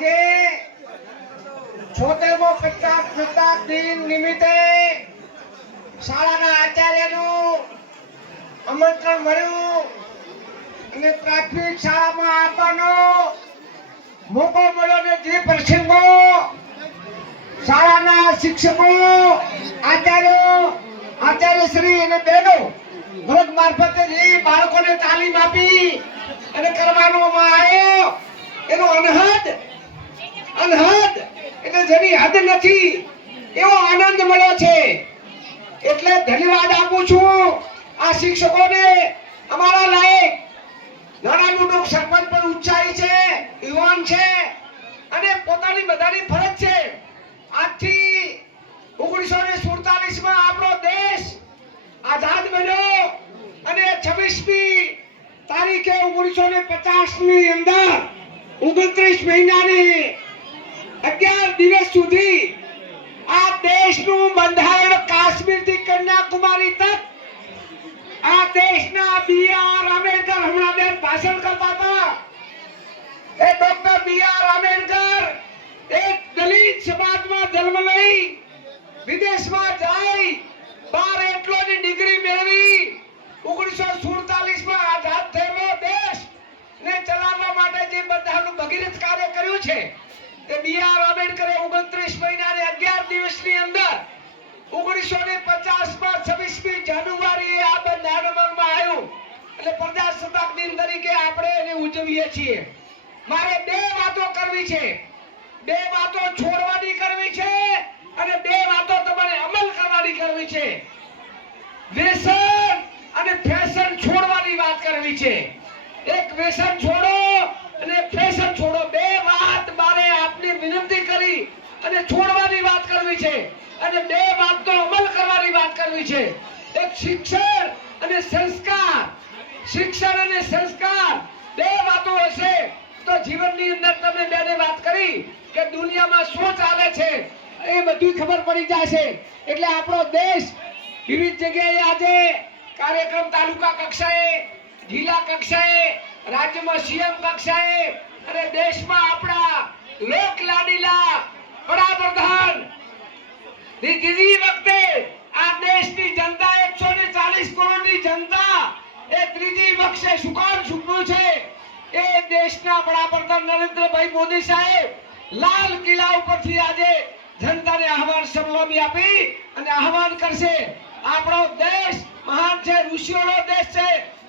આજે 76મો પ્રજાસત્તાક દિન નિમિત્તે શાળાના આચાર્યનું આમંત્રણ મળ્યું અને પ્રાથમિક શાળામાં આવવાનો મોકો મળ્યો ને જે પ્રસંગો શાળાના શિક્ષકો આચાર્યશ્રી અને બહેનો વર્ગ મારફતે જે બાળકોને તાલીમ આપી અને કરવામાં આવ્યો એનો અનહદ એટલે જેની હદ નથી એવો આનંદ મળ્યો છે. એટલે ધન્યવાદ આપું છું આ શિક્ષકોને. અમારા લાયક નાના મોટો સરપંચ પણ ઉત્સાહી છે, યુવાન છે અને પોતાની બધાની ફરજ છે. આજથી 1947 માં આપણો દેશ આઝાદ બન્યો અને 26મી તારીખે 1950 ની અંદર 29 મહિનાની 11 દિવસ સુધી આ દેશનું બંધારણ કાશ્મીર થી કન્યાકુમારી તક આ દેશના બી.આર. આંબેડકર હમણાં બેન ભાષણ કરતા હતા. એ ડોક્ટર બી.આર. આંબેડકર એક દલિત સમાજમાં જન્મ લઈ વિદેશમાં જાય 12 એટલોની ડિગ્રી મેળવી 1947 માં આઝાદ થયેલો દેશ ને ચલાવવા માટે જે બંધારણનું ભગીરથ કાર્ય કર્યું છે તે બી.આર. આંબેડકરે 29 મહિનાને 11 દિવસની અંદર 1950 માં 26મી જાન્યુઆરીએ આ બંધારણ અમલમાં આવ્યું. એટલે પ્રજાસત્તાક દિન તરીકે આપણે એને ઉજવીએ છીએ. મારે બે વાતો કરવી છે, બે વાતો છોડવાની કરવી છે અને બે વાતો તમારે અમલ કરવાની કરવી છે. વ્યસન અને ફેશન છોડવાની વાત કરવી છે. એક વ્યસન છોડો અને ફેશન છોડો, બે વાત મારે આપની વિનંતી કરી અને છોડવાની વાત કરવી છે અને બે વાતનો અમલ કરવાની વાત કરવી છે. એક શિક્ષણ અને સંસ્કાર, શિક્ષણ અને સંસ્કાર બે વાતો હશે તો જીવનની અંદર તમે બેને વાત કરી કે દુનિયામાં શું ચાલે છે એ બધું ખબર પડી જશે. એટલે આપણો દેશ વિવિધ જગ્યાએ આજે કાર્યક્રમ તાલુકા કક્ષાએ, જિલ્લા કક્ષાએ, રાજ્યમાં સીએમ કક્ષાએ અને દેશમાં આપણા લોક લાડીલા વડાપ્રધાન ત્રીજી વખતે આ દેશની જનતા 140 કરોડની જનતા એ ત્રીજી વખતે સુકાન સુપ્યું છે. એ દેશના વડાપ્રધાન નરેન્દ્રભાઈ મોદી સાહેબ લાલ કિલ્લા ઉપરથી આજે જનતાને આહવાન સલામી આપી અને આહવાન કરશે. આપણો દેશ મહાન છે, ઋષિઓનો દેશ છે,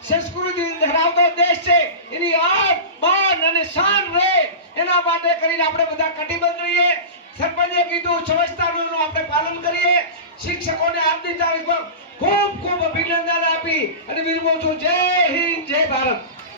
સંસ્કૃતિ ધરાવતો દેશ છે. એની આન બાન અને શાન રહે એના માટે કરીને આપણે બધા કટિબદ્ધ રહીએ. સરપંચે કીધું સ્વચ્છતાનું આપણે પાલન કરીએ. શિક્ષકોને આજની તારીખમાં ખૂબ ખૂબ અભિનંદન આપી અને વિરમું છું. જય હિન્દ, જય ભારત.